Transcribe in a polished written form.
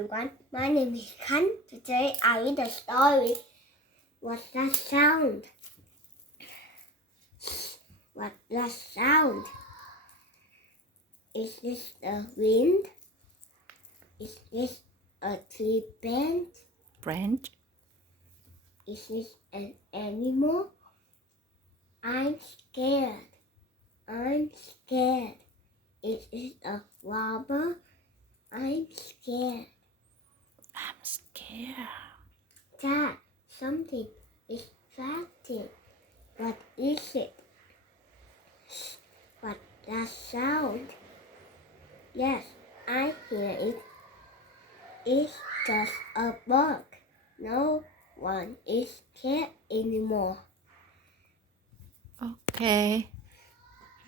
everyone. My name is Khan. Today I read the story. What's that sound? What's that sound? Is this the wind? Is this a tree branch? Is this an animal? I'm scared. Is this a robber? I'm scared. Dad, something is flashing. What is it? What's that sound? Yes, I hear it. It's just a bug. No one is scared anymore. Okay.